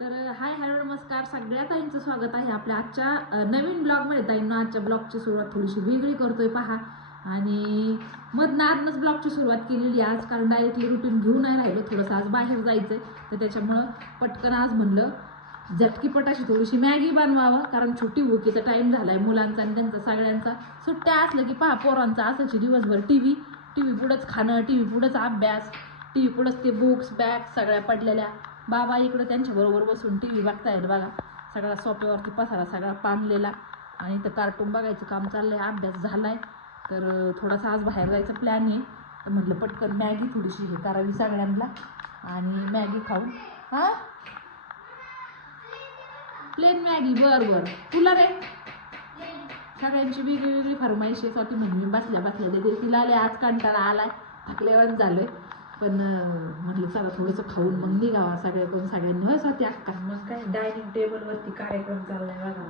तर hi hello नमस्कार, सगळ्या ताईंचं स्वागत आहे आपल्या आजच्या नवीन ब्लॉगमध्ये. ताईंना आजच्या ब्लॉगची सुरुवात थोडीशी वेगळी करतोय पहा. आणि मधनाच ब्लॉगची सुरुवात केलेली आज, कारण डायरेक्टली रुटीन घेऊन नाही राहिलो. थोडंसं आज बाहेर जायचं तर त्याच्यामुळं पटकन आज म्हणलं झटकीपट अशी थोडीशी मॅगी बनवावं, कारण छोटी भुकीचा टाईम झाला आहे मुलांचा आणि त्यांचा सगळ्यांचा. सुट्ट्या असलं की पहा पोरांचा असायची दिवसभर टी व्ही पुढंच खाणं, टी व्ही पुढंच अभ्यास, टी व्ही पुढंच ते बुक्स बॅग सगळ्या पडलेल्या. बाबा इकडं त्यांच्याबरोबर बसून टी व्ही बघतायत बघा. सगळा सोप्यावरती पसारा सगळा पांगलेला आणि इथं कार्टून बघायचं काम चाललं आहे. अभ्यास झाला आहे तर थोडासा आज बाहेर जायचा प्लॅन आहे. तर म्हटलं पटकन मॅगी थोडीशी हे करावी सगळ्यांना आणि मॅगी खाऊन. हां प्लेन मॅगी बरं तुला रे सगळ्यांची वेगळी वेगळी फरमाईश आहे. ती म्हणजे मी बसल्या देते तिला आले. आज कंटाळा आलाय, थकल्यावर झालोय, पण म्हटलं चला थोडंसं खाऊन मग निघावा सगळ्याकडून सगळ्यांनी. होय स्वाती अक्का? मग काय डायनिंग टेबलवरती कार्यक्रम चाललाय बघा.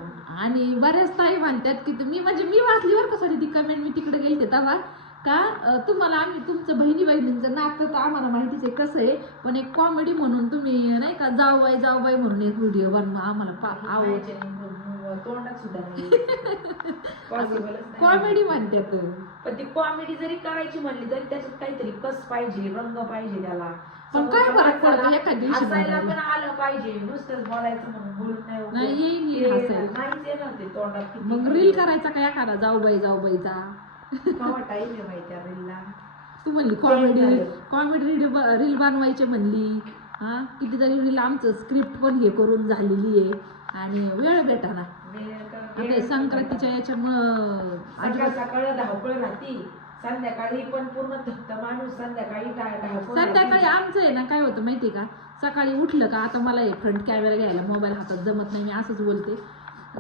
आणि बऱ्याच ताई म्हणतात की मी वाचली बरं का सॉरी ती कमेंट, मी तिकडे गेलते तेव्हा का तुम्हाला आम्ही तुमचं बहिणीचं नातं तर आम्हाला माहितीच आहे कसं आहे, पण एक कॉमेडी म्हणून तुम्ही नाही का जाऊबाई म्हणून एक व्हिडिओ बनवा आम्हाला आवडते. तोंडात सुद्धा कॉमेडी म्हणतात. पण ती कॉमेडी जरी करायची म्हणली तरी त्याच्यात काहीतरी कस पाहिजे, रंग पाहिजे त्याला. पण काय फरक पडतो एका दिवशी हसायला पण आलं पाहिजे, नुसतंच बोलायचं म्हणून बोलून नाही येईल नाहीच येणार ते तोंडात. मग रील करायचा काय एखादा जाऊबाईचा टाईम आहे माहिती रीलला. तू म्हणली कॉमेडी रील बनवायची म्हणली. हा कितीतरी रील आमचं स्क्रिप्ट पण हे करून झालेली आहे आणि वेळ भेटा ना आता संक्रांतीच्या याच्यामुळं. सकाळ धावपळ राहती, संध्याकाळी पण पूर्ण थकत माणूस. संध्याकाळी आमचं आहे ना काय होतं माहिती का, सकाळी उठलं का, आता मला हे फ्रंट कॅमेरा घ्यायला मोबाईल हातात जमत नाही, मी असंच बोलते.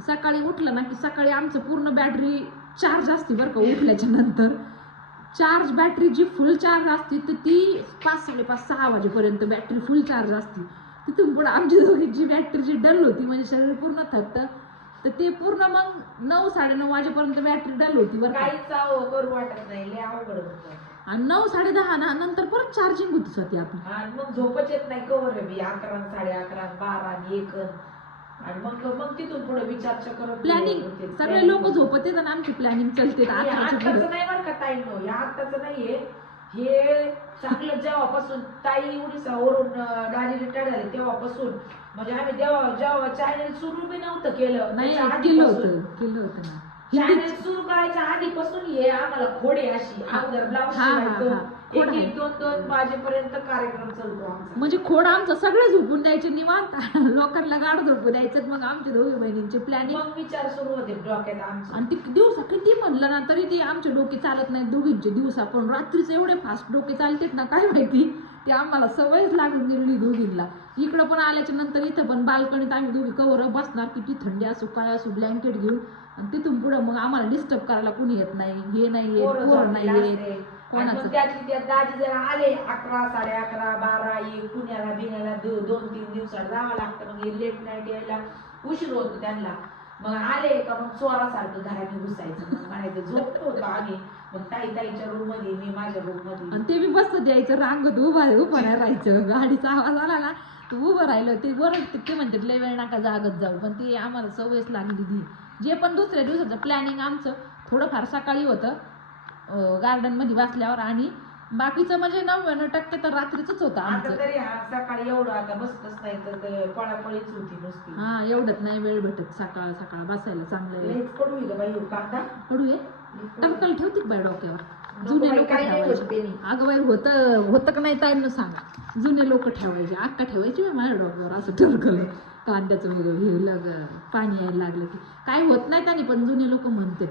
सकाळी उठलं ना की सकाळी आमचं पूर्ण बॅटरी चार्ज असते बरं का. उठल्याच्या नंतर चार्ज बॅटरी जी फुल चार्ज असते तर ती 5-6 वाजेपर्यंत बॅटरी फुल चार्ज असते. तिथून पुढे आमची दोघींची बॅटरी जी डल होती म्हणजे शरीर पूर्ण थकतं, तर ते पूर्ण मग 9-9:30 वाजेपर्यंत बॅटरी डल होती बरं. काहीच करू वाटत नाही, लय अवघड होतं. आणि 9-10:30 नंतर परत चार्जिंग होतीच होती आपली. मग झोपच येत नाही कवर 11, 11:30, 12 आणि 1. आणि मग तिथून पुढे विचार करत प्लॅनिंग सगळे लोक झोपत येतात आणि आमची प्लॅनिंग चलते. आताच नाही बरं का ताई, नो या आताच नाहीये हे चांगलं. जेव्हापासून ताई उडीसावरून डायरी रिटायर झाले तेव्हापासून म्हणजे आम्ही जेव्हा चॅनल सुरू बी नव्हतं केलं, नाही केलं होतं ना. चॅनल सुरू करायच्या आधीपासून हे आम्हाला खोडे अशी अगोदर ब्लाऊज शिवायचो, 1-2 वाजेपर्यंत कार्यक्रम चालतो आमचा. म्हणजे खोड आमचं सगळे झोपून द्यायचे निवांत, लोकांना गाड झोपून द्यायचं. मग आमच्या दोघी बहिणींचे प्लॅनिंग मग विचार सुरू होते डोक्यात आमचे. आणि ते दिवसा किती म्हणलं ना तरी ते आमचे डोके चालत नाही दोघींचे दिवसा, पण रात्रीचे एवढे फास्ट डोके चालतात ना काय माहिती. ते आम्हाला सवयच लागून गेलेली दोघींना. इकडं पण आल्याच्या नंतर इथं पण बाल्कनीत आम्ही दोघी कवर बसणार, किती थंडी असो काय असो ब्लँकेट घेऊन. आणि तिथून पुढं मग आम्हाला डिस्टर्ब करायला कोणी येत नाही, हे नाही येत, पोर नाही येत कोणाचं. त्यातली त्यात दाजी जर आले 11, 11:30, 12, 1 पुण्याला बिण्याला 2-3 दिवसात जावं लागतं. मग लेट नाईट यायला उशीर होतो त्यांना. मग आले का मग चोरासारखं घराने घुसायचं, मग म्हणायचं झोपतो होतो आम्ही. मग ताईच्या रूम मध्ये, मी माझ्या रूम मध्ये. आणि ते बी बसत द्यायचं रांगत उभं नाही राहायचं. गाडीचा आवाज आला ना तर उभं राहिलं ते बरं. ते म्हणतात लय वेळ नका जागत जाऊ, पण ते आम्हाला सवयच लागलेली. जे पण दुसऱ्या दिवसाचं प्लॅनिंग आमचं थोडंफार सकाळी होतं गार्डन मध्ये बसल्यावर, आणि बाकीचं म्हणजे 99% तर रात्रीच होतं आमचं. तरी सकाळी एवढं आता बसतच नाही तर पळापळीच होती नुसती. हा एवढंच नाही वेळ भेटत सकाळ बसायला चांगलं. कडू आहे बाई कांदा, कडू आहे. टरकल ठेवते बाई डोक्यावर. जुने लोक ठेवायचे. अगं बाई होतं का नाही ताईंना सांगा. जुने लोक ठेवायचे, अक्का ठेवायची बाई माझ्या डोक्यावर असं टरकल. कांद्याचं हे पाणी यायला लागलं की काय होत नाही त्यांनी, पण जुने लोक म्हणते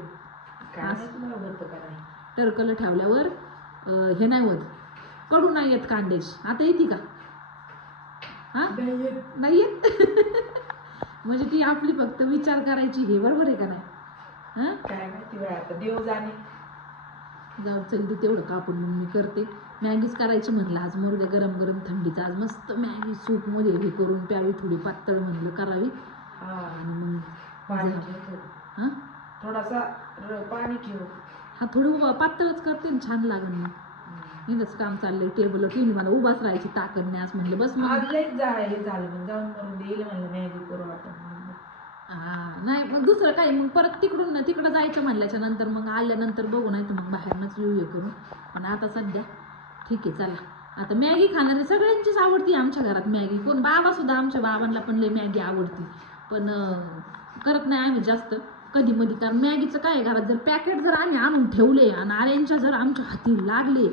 टरकल ठेवल्यावर हे नाही होत, कडू नाही येत कांद्याची. आता येते का? हा नाही येत. म्हणजे ती आपली फक्त विचार करायची, हे बरोबर आहे का नाही? हा काय माहिती आता देव जाणे. जाऊ चल ते तेवढं कापून मग मी करते. मॅगीच करायची म्हणलं आज, मोरगे गरम गरम थंडीचा आज मस्त मॅगी सूप मध्ये हे करून प्यावी, थोडी पातळ म्हणलं करावी. आणि मग थोडासा पाणी ठेव. हा थोडं पातळच करते ना, छान लागेल. इथंच काम चाललंय टेबल टीव्ही मला उभाच राहायची ताकद नाही असं म्हणलं बस मग आज लयच हे झालं मग जाऊन म्हणून देईल म्हणलं मॅगी करू आपण नाही मग दुसरं काही मग परत तिकडं जायचं म्हणल्याच्या नंतर मग आल्यानंतर बघू नाही तर मग बाहेरनंच येऊ हे करू पण आता सध्या ठीक आहे चला आता मॅगी खाणारे सगळ्यांचीच आवडती आमच्या घरात मॅगी कोण बाबा सुद्धा आमच्या बाबांना पण लय मॅगी आवडती पण करत नाही आम्ही जास्त कधी मधी कारण मॅगीचं काय आहे, घरात जर पॅकेट जर आम्ही आणून ठेवले आणि आर्यनच्या जर आमच्या हाती लागले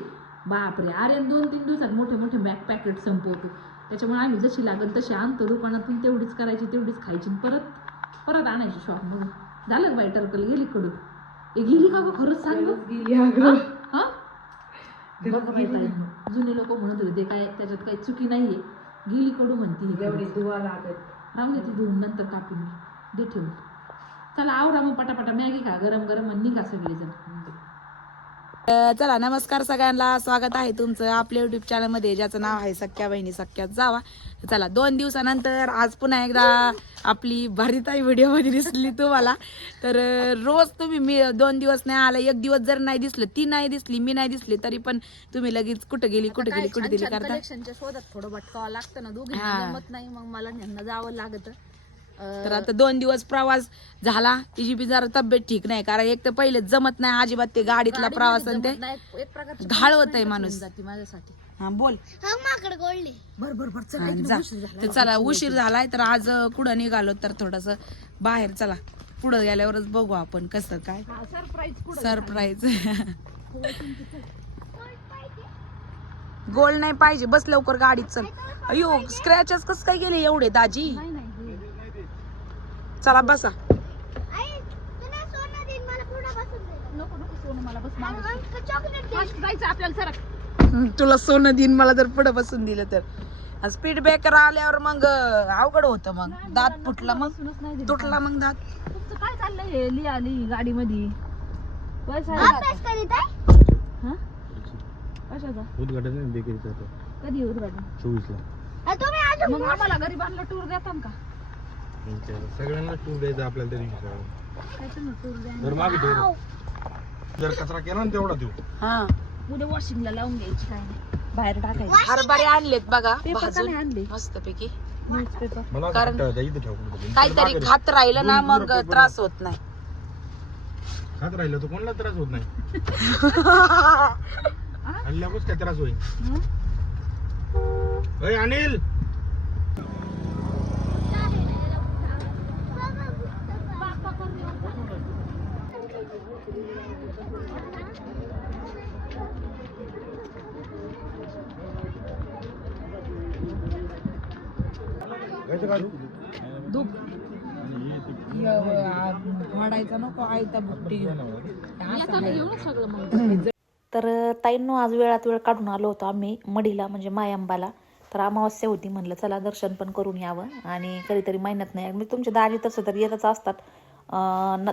बापरे आर्यन 2-3 दिवसात मोठे मोठे पॅकेट संपवतो त्याच्यामुळे आम्ही जशी लागेल तशी आणतो दुकानातून तेवढीच करायची तेवढीच खायची परत आणायची शॉप मग झालं बाई टर्कल गेली कडू गेली का गं खरंच सांग गेली अगं हा बघ माहित आहे जुने लोक म्हणत होते ते काय त्याच्यात काही चुकी नाहीये गेली कडू म्हणती एवढी धुवा लागत राहून देते धुवून नंतर कापून मी दे ठेवून चला आवरा मग पटापटा मॅगी खा गरम गरम आणि निघा सगळेजण चला नमस्कार सगळ्यांना स्वागत आहे तुमचं आपल्या युट्यूब चॅनलमध्ये ज्याचं नाव आहे सख्या बहिणी सख्यात जावा चला 2 दिवसानंतर आज पुन्हा एकदा आपली भरिताई व्हिडिओमध्ये दिसली तुम्हाला तर रोज तुम्ही मी 2 दिवस नाही आला 1 दिवस जर नाही दिसलं ती नाही दिसली मी नाही दिसली तरी पण तुम्ही लगेच कुठं गेली कुठे करता कलेक्शनच्या शोधात थोडं भटकावं लागतं ना दोघी जमत नाही मग मला न्यांना जावं लागतं तर आता 2 दिवस प्रवास झाला तिची बी जरा तब्येत ठीक नाही कारण एक तर पहिले जमत नाही अजिबात ते गाडीतला प्रवास आणि ते घाळ होत आहे माणूस माझ्यासाठी हा बोल बर तर चला उशीर झालाय तर आज कुठं निघालो तर थोडस बाहेर चला पुढं गेल्यावरच बघू आपण कसं काय सरप्राईज गोल नाही पाहिजे बस लवकर गाडीत चल अयो स्क्रॅचेस कसं काय गेले एवढे दाजी चला बसा तुला सोनं दिन मला जर पुढे बसून दिलं तर स्पीड ब्रेकर आल्यावर मग अवघड होतं मग दात फुटला मग तुटला मग दात तुमचं काय चाललंय लिहिली गाडीमध्ये उद्घाटन बेकरीचं कधी उद्घाटन 24ला मग आम्हाला गरीबांना टूर देता का सगळ्यांना टूर द्यायचा आपल्याला तरी टूर मागे ठेव जर कचरा केला ना तेवढा देऊ हा उद्या वॉशिंगला लावून घ्यायची काय नाही बाहेर टाकायची हरभरे आणलेत बघा पेपर का नाही आणले मस्त पैकी न्यूजपेपर मला कारण इथं ठेव काहीतरी खात राहिलं ना मग त्रास होत नाही खात राहिलं तर कोणाला त्रास होत नाही हल्ल्यापासून काय त्रास होईल अय अनिल वाढायचा नको आयता बुट्टी तर ताईंनो आज वेळात वेळ काढून आलो होतो आम्ही मढीला म्हणजे मायंबाला तर अमावस्या होती म्हणलं चला दर्शन पण करून यावं आणि कधीतरी महिन्यात नाही म्हणजे तुमच्या दारी तसं तर येतच असतात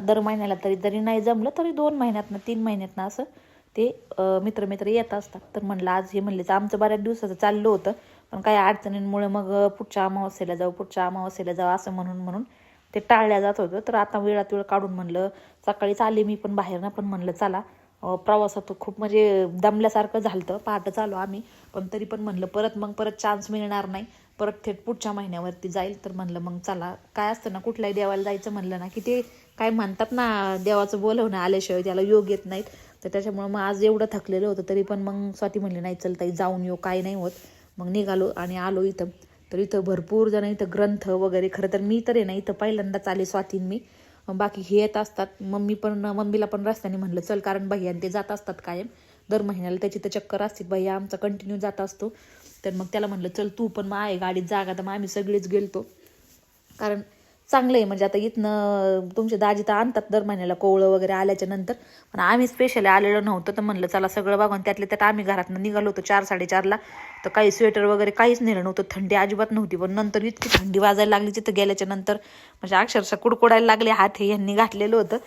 दर महिन्याला तरी जरी नाही जमलं तरी 2 महिन्यातनं 3 महिन्यातनं असं ते मित्र येत असतात तर म्हणलं आज हे म्हणले तर आमचं बऱ्याच दिवसाचं चाललं होतं पण काही अडचणींमुळे मग पुढच्या अमावस्येला जाऊ असं म्हणून ते टाळल्या जात होतं तर आता वेळात वेळ काढून म्हणलं सकाळीच आले मी पण बाहेरनं पण म्हणलं चला प्रवासात खूप म्हणजे दमल्यासारखं झालं पहाटे चालू आम्ही पण तरी पण म्हणलं परत चान्स मिळणार नाही परत थेट पुढच्या महिन्यावरती जाईल तर म्हणलं मग चला काय असतं ना कुठल्याही देवाला जायचं म्हणलं ना की ते काय म्हणतात ना देवाचं बोलवणं आल्याशिवाय त्याला योग येत नाहीत तर त्याच्यामुळे मग आज एवढं थकलेलं होतं तरी पण मग स्वाती म्हणली नाही चलताई जाऊन येऊ काय नाही होत मग निघालो आणि आलो इथं तर इथं भरपूर जण इथं ग्रंथ वगैरे खरं तर मी तर आहे ना इथं पहिल्यांदाच आले स्वातीन मी बाकी हे येत असतात मम्मीला पण रस्त्याने म्हणलं चल कारण भैया ते जात असतात कायम दर महिन्याला त्याची तर चक्कर असते भैया आमचा कंटिन्यू जात असतो तर मग त्याला म्हणलं चल तू पण मग आहे गाडीत जागा तर मग आम्ही सगळेच गेलतो कारण चांगलं आहे म्हणजे आता इथनं तुमचे दाजी तर आणतात दर महिन्याला कोवळं वगैरे आल्याच्या नंतर पण आम्ही स्पेशली आलेलो नव्हतं तर म्हणलं चला सगळं बघून त्यातल्या त्यात आम्ही घरातनं निघालो होतो 4-4:30ला तर काही स्वेटर वगैरे काहीच नेलं नव्हतं थंडी अजिबात नव्हती पण नंतर इतकी थंडी वाजायला लागली तिथं गेल्याच्या नंतर म्हणजे अक्षरशः कुडकुडायला लागले हात हे यांनी घातलेलं होतं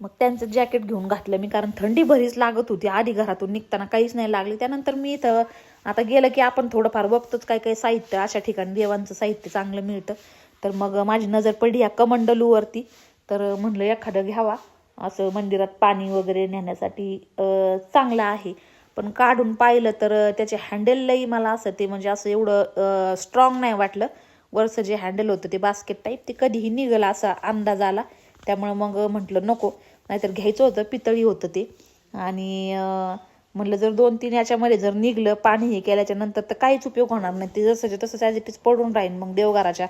मग त्यांचं जॅकेट घेऊन घातलं मी कारण थंडी बरीच लागत होती आधी घरातून निघताना काहीच नाही लागली त्यानंतर मी इथं आता गेलं की आपण थोडंफार बघतोच काही साहित्य अशा ठिकाणी देवांचं साहित्य चांगलं मिळतं तर मग माझी नजर पडली या कमंडलूवरती तर म्हणलं एखादं घ्यावा असं मंदिरात पाणी वगैरे नेण्यासाठी चांगलं आहे पण काढून पाहिलं तर त्याचे हँडलही मला असं ते म्हणजे असं एवढं स्ट्रॉंग नाही वाटलं. वरचं जे हँडल होतं ते बास्केट टाईप ते कधीही निघालं असा अंदाज आला. त्यामुळं मग म्हटलं नको, नाहीतर घ्यायचं होतं, पितळी होतं ते. आणि म्हटलं जर 2-3 याच्यामध्ये जर निघलं पाणी हे केल्याच्या नंतर तर काहीच उपयोग होणार नाही, ते जसंच्या तसंच ॲज इट इज पडून राहील मग देवघराच्या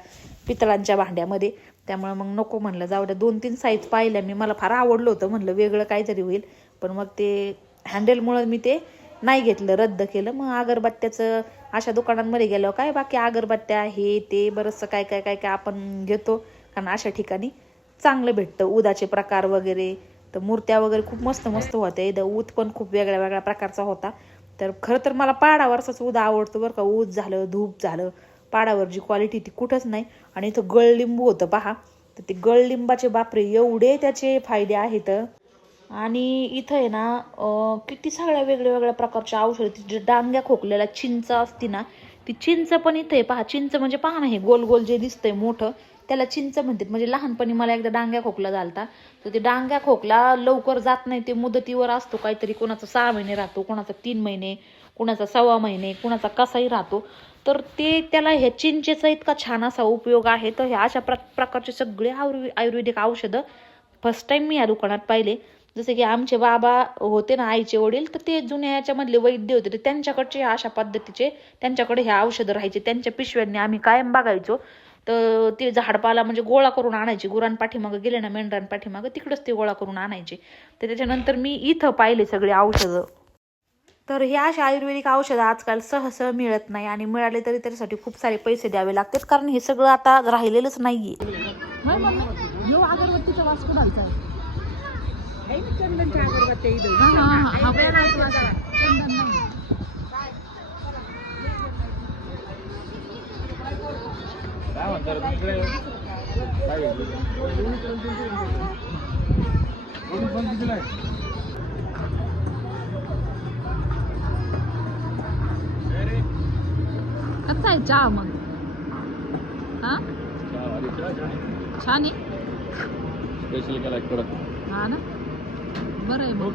पितळांच्या भांड्यामध्ये. त्यामुळे मग नको म्हणलं, जाऊ द्या. 2-3 साईज पाहिल्या मी, मला फार आवडलं होतं, म्हणलं वेगळं काहीतरी होईल. पण मग ते हँडलमुळं मी ते नाही घेतलं, रद्द केलं. मग अगरबत्त्याचं अशा दुकानांमध्ये गेल्यावर काय बाकी अगरबत्त्या हे ते बरंचसं काय काय काय काय आपण घेतो, कारण अशा ठिकाणी चांगलं भेटतं. उदाचे प्रकार वगैरे, तर मूर्त्या वगैरे खूप मस्त मस्त होत्या. इथं ऊद पण खूप वेगळ्या वेगळ्या प्रकारचा होता. तर खरं तर मला पाडावरचाच ऊद आवडतो बरं का. ऊद झालं, धूप झालं, पाडावर जी क्वालिटी ती कुठंच नाही. आणि इथं गळलिंबू होतं पहा, तर ते गळलिंबाचे बापरे एवढे त्याचे फायदे आहेत. आणि इथं आहे ना किती सगळ्या वेगळ्या वेगळ्या प्रकारच्या औषधं, जे डांग्या खोकल्याला चिंच असते ना, ती चिंच पण इथं आहे पहा. चिंच म्हणजे पहा ना, हे गोल गोल जे दिसतंय मोठं त्याला चिंच म्हणतात. म्हणजे लहानपणी मला एकदा डांग्या खोकला झालता, तर ते डांग्या खोकला लवकर जात नाही, ते मुदतीवर असतो काहीतरी. कोणाचा 6 महिने राहतो, कोणाचा 3 महिने, कोणाचा 1.25 महिने, कोणाचा कसाही राहतो. तर ते त्याला ह्या चिंचेचा इतका छान असा उपयोग आहे. तर ह्या अशा प्रकारचे सगळे आयुर्वेदिक औषधं फर्स्ट टाइम मी या दुकानात पाहिले. जसे की आमचे बाबा होते ना, आईचे वडील, तर ते जुन्या याच्यामधले वैद्य होते, तर त्यांच्याकडचे अशा पद्धतीचे त्यांच्याकडे ह्या औषधं राहायचे. त्यांच्या पिशव्यांनी आम्ही कायम बघायचो. तर ते झाडपाला म्हणजे गोळा करून आणायचे. गुरांपाठीमागं गेले ना, मेंढरांपाठीमागं, तिकडंच ते गोळा करून आणायचे. तर त्याच्यानंतर मी इथं पाहिले सगळे औषधं. तर हे अशा आयुर्वेदिक औषधं आजकाल सहसह मिळत नाही, आणि मिळाले तरी त्याच्यासाठी खूप सारे पैसे द्यावे लागतात, कारण हे सगळं आता राहिलेलंच नाहीये. अगरबत्तीचा वास कुडालचा आहे. कसा आहे चहा मग? हा छान आहे. स्पेशल केला कडक. हा ना, बरं आहे मग.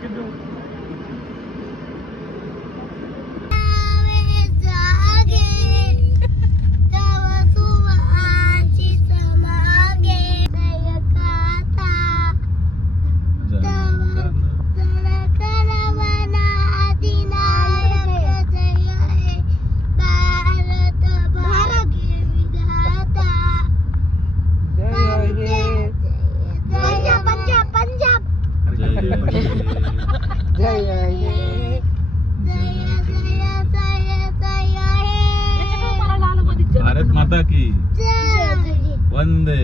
भारत माता की वंदे.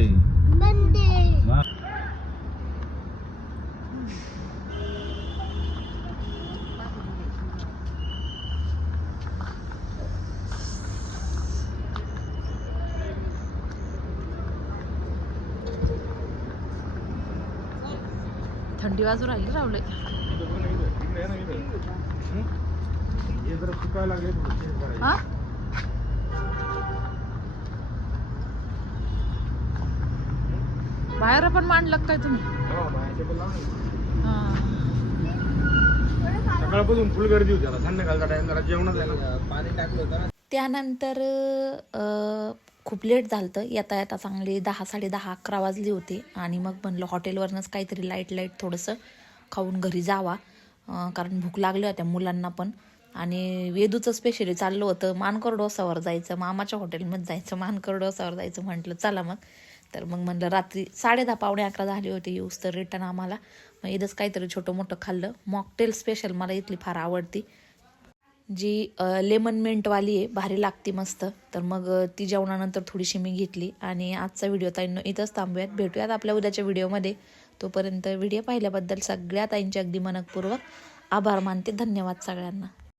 थंडी वाजू राहिली रावले. हा बाहेर पण मांडलं काय तुम्ही? सकाळपासून फुल गर्दी होती. आता संध्याकाळचा टाइम जरा जेवणाचा पाणी टाकलं होतं. त्यानंतर खूप लेट झालं. येता येता चांगले 10-10:30-11 वाजले होते. आणि मग म्हणलं हॉटेलवरनंच काहीतरी लाईट थोडंसं खाऊन घरी जावा, कारण भूक लागली होत्या मुलांना पण. आणि वेदूचं स्पेशली चाललं होतं मानकर डोसावर जायचं, मामाच्या हॉटेलमध्ये जायचं, मानकर डोसावर जायचं. म्हटलं चला मग. तर मग म्हणलं रात्री 10:30-11 झाले होते येऊस तर रिटर्न आम्हाला. मग इथंच काहीतरी छोटं मोठं खाल्लं. मॉकटेल स्पेशल मला इथली फार आवडती, जी लेमन मिंटवाली आहे, भारी लागते मस्त. तर मग ती जेवणानंतर थोडीशी मी घेतली. आणि आजचा व्हिडिओ ताईंनो इथंच थांबूयात. भेटूयात आपल्या उद्याच्या व्हिडिओमध्ये. तोपर्यंत व्हिडिओ पाहिल्याबद्दल सगळ्या ताईंचे अगदी मनपूर्वक आभार मानते. धन्यवाद सगळ्यांना.